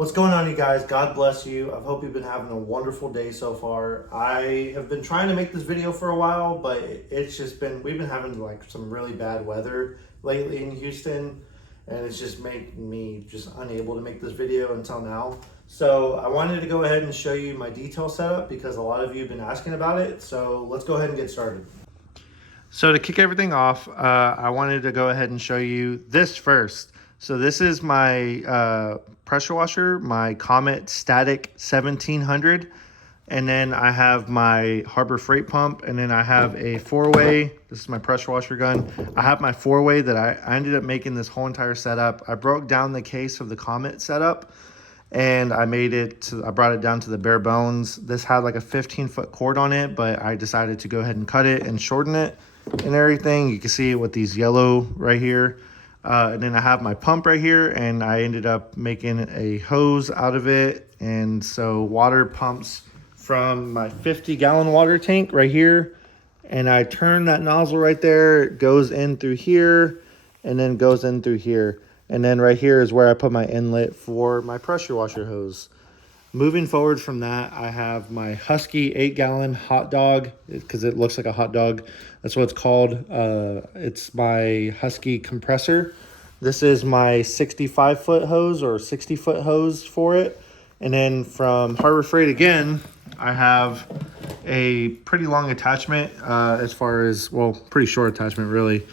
What's going on, you guys? God bless you. I hope you've been having a wonderful day so far. I have been trying to make this video for a while, but it's just been, we've been having like some really bad weather lately in Houston, and it's just made me just unable to make this video until now. So I wanted to go ahead and show you my detail setup because a lot of you have been asking about it. So let's go ahead and get started. So to kick everything off, I wanted to go ahead and show you this first. So this is my pressure washer, my COMET Static 1700. And then I have my Harbor Freight pump. And then I have a 4-way. This is my pressure washer gun. I have my 4-way that I ended up making this whole entire setup. I broke down the case of the COMET setup. And I brought it down to the bare bones. This had like a 15-foot cord on it, but I decided to go ahead and cut it and shorten it and everything. You can see it with these yellow right here. And then I have my pump right here, and I ended up making a hose out of it. And so water pumps from my 50-gallon water tank right here. And I turn that nozzle right there. It goes in through here and then goes in through here. And then right here is where I put my inlet for my pressure washer hose. Moving forward from that, I have my Husky 8-gallon hot dog, because it looks like a hot dog. That's what it's called. It's my Husky compressor. This is my 65-foot hose or 60-foot hose for it. And then from Harbor Freight again, I have a pretty long attachment as far as, well, pretty short attachment really.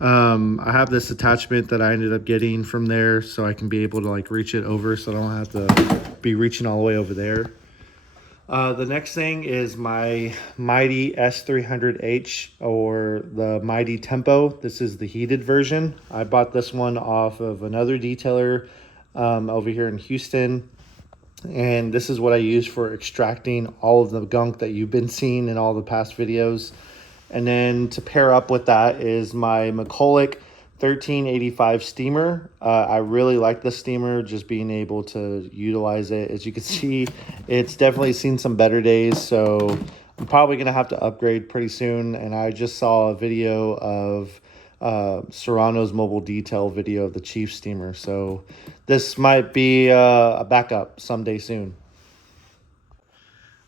I have this attachment that I ended up getting from there so I can be able to like reach it over so I don't have to be reaching all the way over there. The next thing is my MYTEE S300H or the MYTEE Tempo. This is the heated version. I bought this one off of another detailer over here in Houston. And this is what I use for extracting all of the gunk that you've been seeing in all the past videos. And then to pair up with that is my MCHULLOCH 1385 steamer. I really like this steamer, just being able to utilize it. As you can see, it's definitely seen some better days, so I'm probably going to have to upgrade pretty soon. And I just saw a video of Serrano's mobile detail video of the Chief steamer, so this might be a backup someday soon.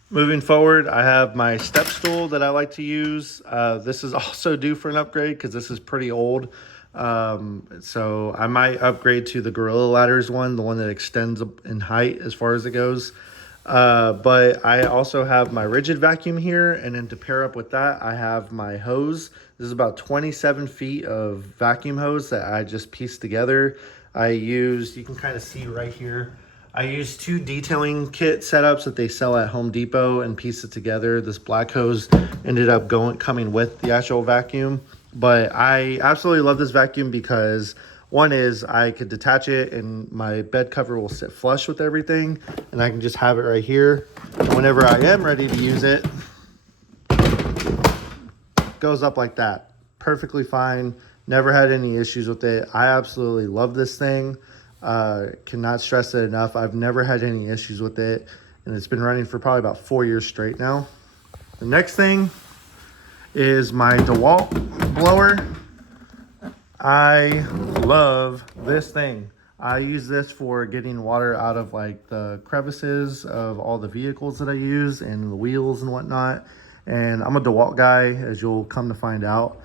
Moving forward, I have my step stool that I like to use. This is also due for an upgrade because this is pretty old. So I might upgrade to the Gorilla Ladders one, the one that extends in height as far as it goes. But I also have my rigid vacuum here. And then to pair up with that, I have my hose. This is about 27 feet of vacuum hose that I just pieced together. You can kind of see right here. I used 2 detailing kit setups that they sell at Home Depot and pieced it together. This black hose ended up coming with the actual vacuum. But I absolutely love this vacuum because one is I could detach it and my bed cover will sit flush with everything. And I can just have it right here. And whenever I am ready to use it, it goes up like that. Perfectly fine. Never had any issues with it. I absolutely love this thing. Cannot stress it enough. I've never had any issues with it, and it's been running for probably about 4 years straight now. The next thing is my Dewalt blower. I love this thing. I use this for getting water out of like the crevices of all the vehicles that I use and the wheels and whatnot. And I'm a Dewalt guy, as you'll come to find out.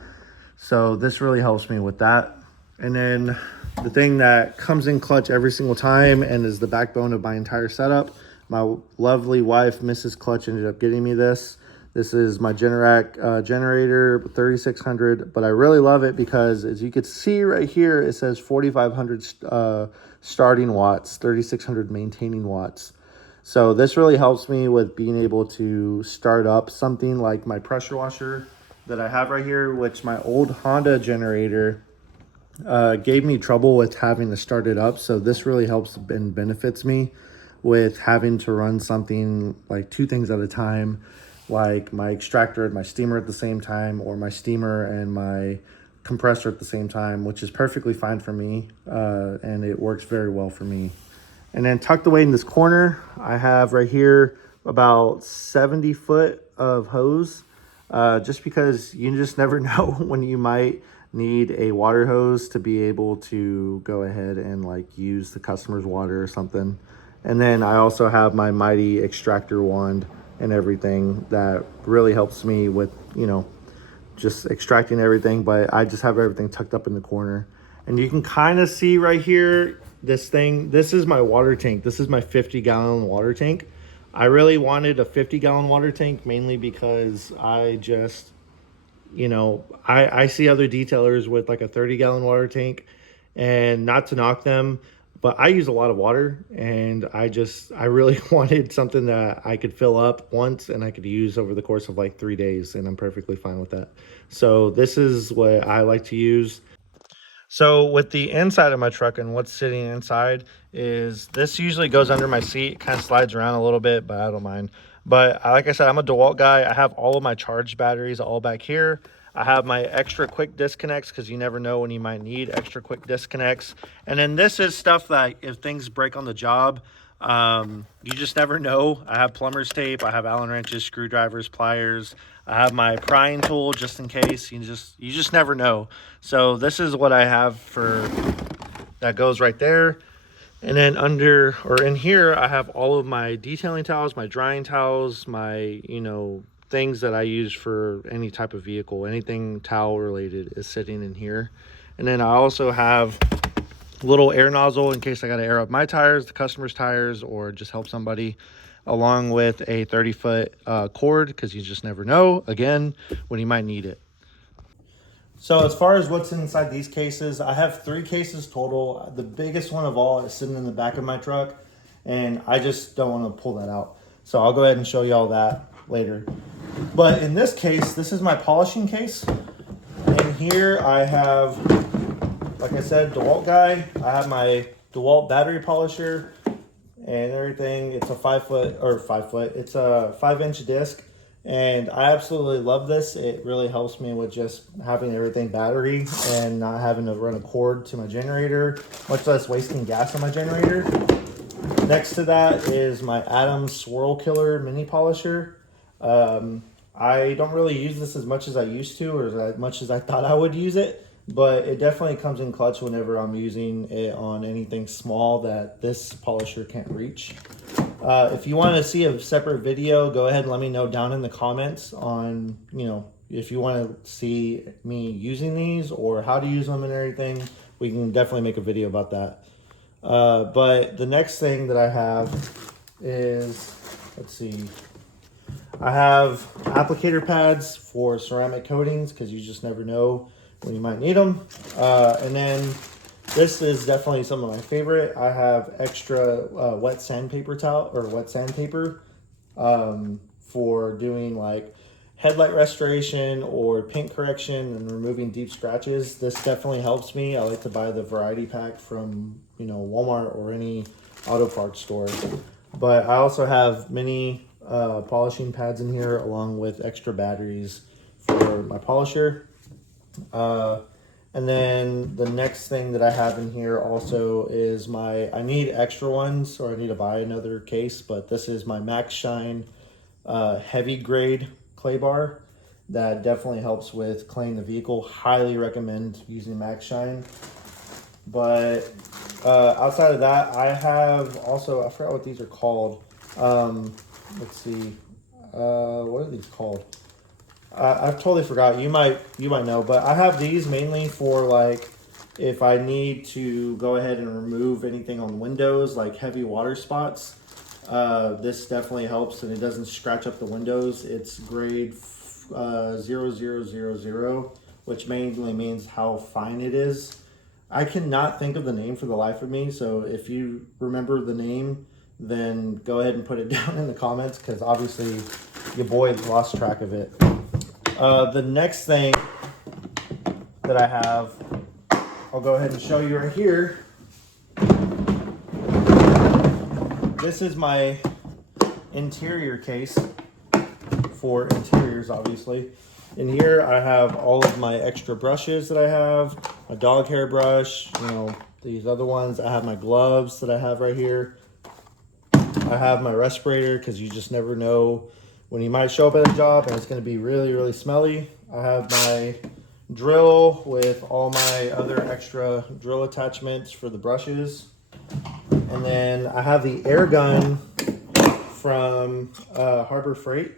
So this really helps me with that. And then the thing that comes in clutch every single time and is the backbone of my entire setup, my lovely wife, Mrs. Clutch, ended up getting me this. This is my GENERAC generator, 3600, but I really love it because as you can see right here, it says 4500 starting watts, 3600 maintaining watts. So this really helps me with being able to start up something like my pressure washer that I have right here, which my old Honda generator gave me trouble with having to start it up. So this really helps and benefits me with having to run something like 2 things at a time, like my extractor and my steamer at the same time, or my steamer and my compressor at the same time, which is perfectly fine for me. And it works very well for me. And then tucked away in this corner, I have right here about 70 foot of hose, just because you just never know when you might need a water hose to be able to go ahead and like use the customer's water or something. And then I also have my MYTEE extractor wand and everything that really helps me with, you know, just extracting everything, but I just have everything tucked up in the corner. And you can kind of see right here, this thing, this is my water tank. This is my 50-gallon water tank. I really wanted a 50-gallon water tank mainly because I just, you know, I see other detailers with like a 30-gallon water tank, and not to knock them, but I use a lot of water, and I really wanted something that I could fill up once and I could use over the course of like 3 days, and I'm perfectly fine with that. So this is what I like to use. So with the inside of my truck and what's sitting inside is this usually goes under my seat, kind of slides around a little bit, but I don't mind. But like I said, I'm a Dewalt guy. I have all of my charged batteries all back here. I have my extra quick disconnects because you never know when you might need extra quick disconnects. And then this is stuff that if things break on the job, you just never know. I have plumber's tape, I have Allen wrenches, screwdrivers, pliers. I have my prying tool just in case. You just never know. So this is what I have for that goes right there. And then under or in here, I have all of my detailing towels, my drying towels, my, you know, things that I use for any type of vehicle. Anything towel related is sitting in here. And then I also have a little air nozzle in case I got to air up my tires, the customer's tires, or just help somebody, along with a 30-foot cord, because you just never know, again, when you might need it. So as far as what's inside these cases, I have 3 cases total. The biggest one of all is sitting in the back of my truck, and I just don't want to pull that out. So I'll go ahead and show you all that later. But in this case, this is my polishing case. And here I have, like I said, Dewalt guy. I have my Dewalt battery polisher and everything. It's a 5-foot, it's a 5-inch disc, and I absolutely love this. It really helps me with just having everything battery and not having to run a cord to my generator, much less wasting gas on my generator. Next to that is my Adams Swirl Killer mini polisher. I don't really use this as much as I used to, or as much as I thought I would use it, but it definitely comes in clutch whenever I'm using it on anything small that this polisher can't reach. If you want to see a separate video, go ahead and let me know down in the comments on, you know, if you want to see me using these or how to use them and everything. We can definitely make a video about that. But the next thing that I have is, let's see, I have applicator pads for ceramic coatings because you just never know when you might need them. And then this is definitely some of my favorite. I have extra wet sandpaper towel or wet sandpaper for doing like headlight restoration or paint correction and removing deep scratches. This definitely helps me. I like to buy the variety pack from, you know, Walmart or any auto parts store. But I also have many polishing pads in here along with extra batteries for my polisher. And then the next thing that I have in here also is I need extra ones, or I need to buy another case, but this is my MAXSHINE heavy grade clay bar that definitely helps with cleaning the vehicle. Highly recommend using MAXSHINE. But outside of that, I have also, I forgot what these are called. Let's see, what are these called? I've totally forgot. You might know, but I have these mainly for like if I need to go ahead and remove anything on windows, like heavy water spots. This definitely helps, and it doesn't scratch up the windows. It's grade 0000, which mainly means how fine it is. I cannot think of the name for the life of me, so if you remember the name, then go ahead and put it down in the comments, because obviously your boy lost track of it. The next thing that I have, I'll go ahead and show you right here. This is my interior case for interiors, obviously. In here, I have all of my extra brushes that I have, my dog hair brush, you know, these other ones. I have my gloves that I have right here. I have my respirator because you just never know when you might show up at a job and it's going to be really, really smelly. I have my drill with all my other extra drill attachments for the brushes. And then I have the air gun from Harbor Freight.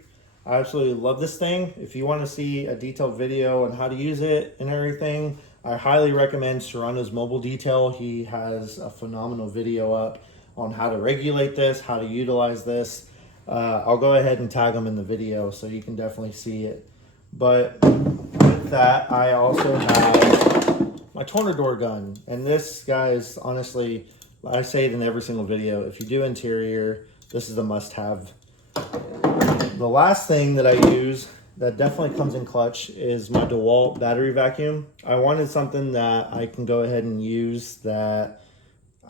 I absolutely love this thing. If you want to see a detailed video on how to use it and everything, I highly recommend Serrano's Mobile Detail. He has a phenomenal video up on how to regulate this, how to utilize this. I'll go ahead and tag them in the video so you can definitely see it. But with that, I also have my Tornador gun. And this, guys, honestly, I say it in every single video. If you do interior, this is a must-have. The last thing that I use that definitely comes in clutch is my Dewalt battery vacuum. I wanted something that I can go ahead and use, that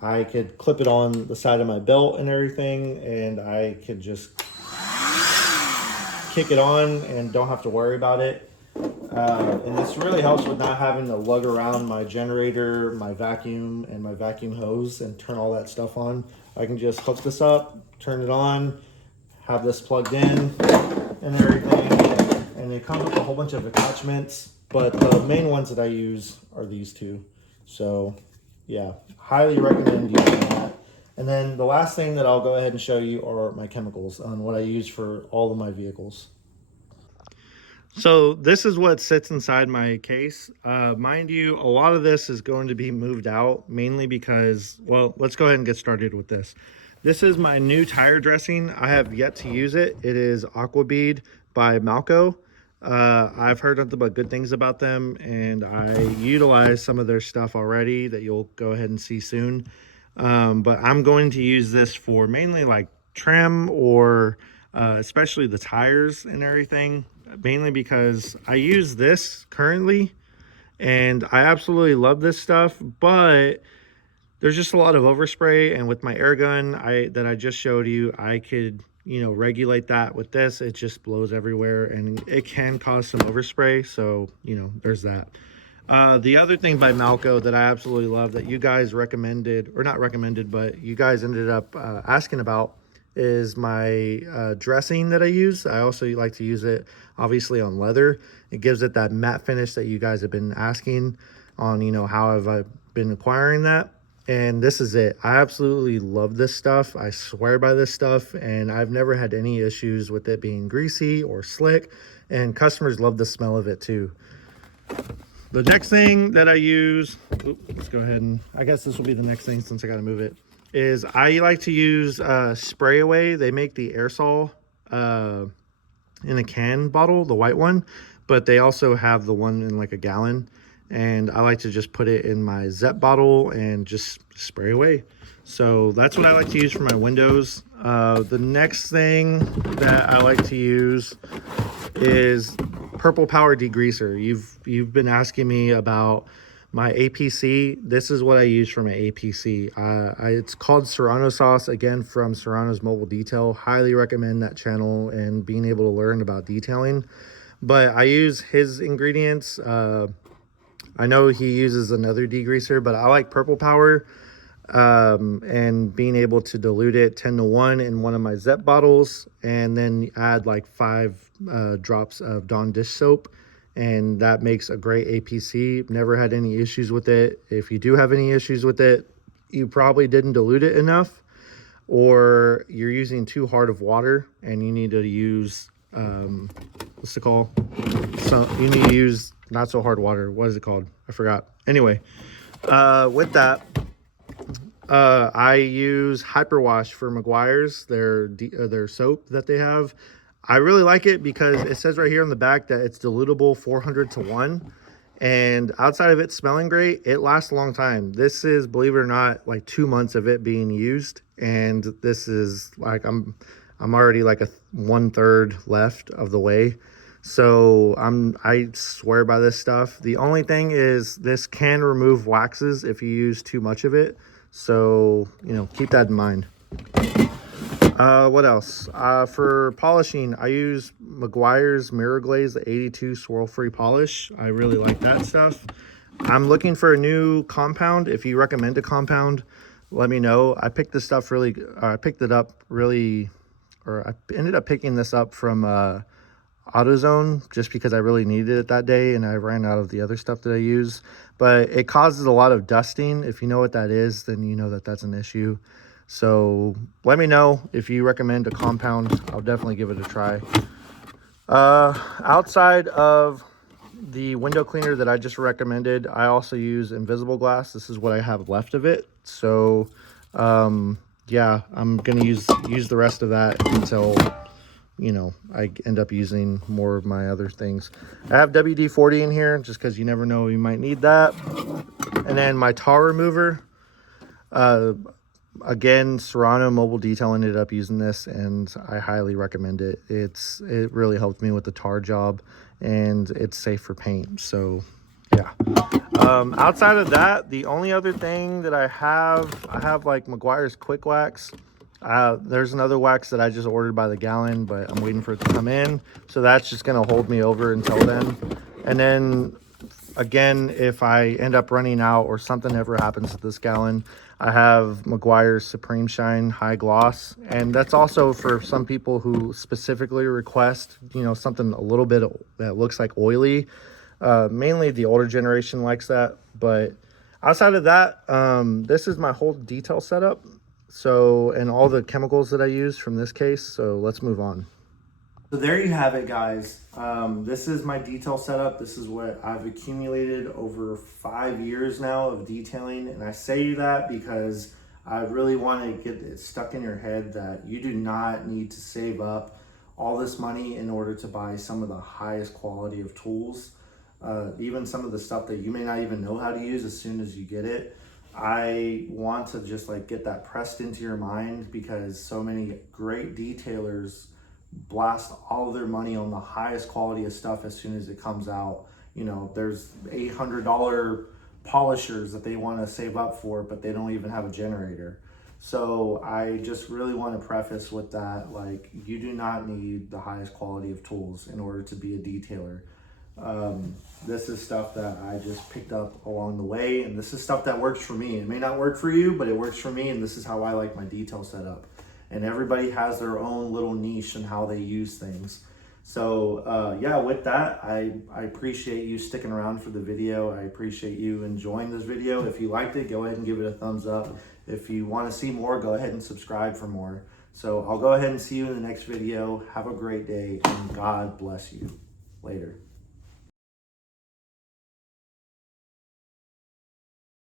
I could clip it on the side of my belt and everything, and I could just kick it on and don't have to worry about it. And this really helps with not having to lug around my generator, my vacuum, and my vacuum hose and turn all that stuff on. I can just hook this up, turn it on, have this plugged in and everything, and it comes with a whole bunch of attachments, but the main ones that I use are these two. So yeah, highly recommend using that. And then the last thing that I'll go ahead and show you are my chemicals on what I use for all of my vehicles. So this is what sits inside my case. Mind you, a lot of this is going to be moved out, mainly because, well, let's go ahead and get started with this. This is my new tire dressing. I have yet to use it. It is AQUA BEAD by MALCO. I've heard nothing but good things about them, and I utilize some of their stuff already that you'll go ahead and see soon. But I'm going to use this for mainly like trim, or especially the tires and everything, mainly because I use this currently and I absolutely love this stuff, but there's just a lot of overspray, and with my air gun that I just showed you, I could, you know, regulate that. With this, it just blows everywhere and it can cause some overspray, so you know, there's that. The other thing by MALCO that I absolutely love, that you guys recommended, or not recommended, but you guys ended up asking about, is my dressing that I use. I also like to use it obviously on leather. It gives it that matte finish that you guys have been asking on, you know, how have I been acquiring that. And this is it. I absolutely love this stuff. I swear by this stuff, and I've never had any issues with it being greasy or slick, and customers love the smell of it too. The next thing that I use, let's go ahead and, I guess this will be the next thing since I got to move it, is I like to use SPRAYAWAY. They make the aerosol in a can bottle, the white one, but they also have the one in like a gallon. And I like to just put it in my Zep bottle and just spray away. So that's what I like to use for my windows. The next thing that I like to use is Purple Power Degreaser. You've been asking me about my APC. This is what I use for my APC. It's called Serrano sauce, again from Serrano's Mobile Detail. Highly recommend that channel and being able to learn about detailing. But I use his ingredients. I know he uses another degreaser, but I like Purple Power, and being able to dilute it 10-to-1 in one of my Zep bottles, and then add like 5 drops of Dawn dish soap, and that makes a great APC. Never had any issues with it. If you do have any issues with it, you probably didn't dilute it enough, or you're using too hard of water and you need to use what's it called? So you need to use not so hard water. What is it called? I forgot. Anyway, with that, I use Hyperwash for MEGUIARS, their soap that they have. I really like it because it says right here on the back that it's dilutable 400-to-1, and outside of it smelling great, it lasts a long time. This is, believe it or not, like 2 months of it being used, and this is like I'm already like a 1/3 left of the way. So I swear by this stuff. The only thing is this can remove waxes if you use too much of it. So, you know, keep that in mind. What else? For polishing, I use MEGUIARS Mirror Glaze, the 82 swirl free polish. I really like that stuff. I'm looking for a new compound. If you recommend a compound, let me know. I picked this stuff really, I ended up picking this up from AutoZone just because I really needed it that day, and I ran out of the other stuff that I use. But it causes a lot of dusting. If you know what that is, then you know that that's an issue. So let me know if you recommend a compound. I'll definitely give it a try. Outside of the window cleaner that I just recommended, I also use invisible glass. This is what I have left of it. So yeah, I'm gonna use the rest of that until, you know, I end up using more of my other things. I have WD-40 in here just because you never know, you might need that. And then my tar remover, again, Serrano Mobile Detail ended up using this, and I highly recommend it. It really helped me with the tar job, and it's safe for paint. So yeah. Outside of that, the only other thing that I have like Meguiar's Quick Wax. There's another wax that I just ordered by the gallon, but I'm waiting for it to come in. So that's just gonna hold me over until then. And then again, if I end up running out or something ever happens to this gallon, I have Meguiar's Supreme Shine High Gloss. And that's also for some people who specifically request, you know, something a little bit that looks like oily. Mainly the older generation likes that. But outside of that, this is my whole detail setup. So, and all the chemicals that I use from this case. So let's move on. So there you have it, guys. This is my detail setup. This is what I've accumulated over 5 years now of detailing. And I say that because I really want to get it stuck in your head that you do not need to save up all this money in order to buy some of the highest quality of tools. Even some of the stuff that you may not even know how to use as soon as you get it. I want to just like get that pressed into your mind because so many great detailers blast all of their money on the highest quality of stuff as soon as it comes out. You know, there's $800 polishers that they want to save up for, but they don't even have a generator. So I just really want to preface with that, like, you do not need the highest quality of tools in order to be a detailer. This is stuff that I just picked up along the way, and this is stuff that works for me. It may not work for you, but it works for me, and this is how I like my detail setup. And everybody has their own little niche and how they use things. So yeah, with that, I appreciate you sticking around for the video. I appreciate you enjoying this video. If you liked it, go ahead and give it a thumbs up. If you want to see more, go ahead and subscribe for more. So I'll go ahead and see you in the next video. Have a great day, and God bless you. Later.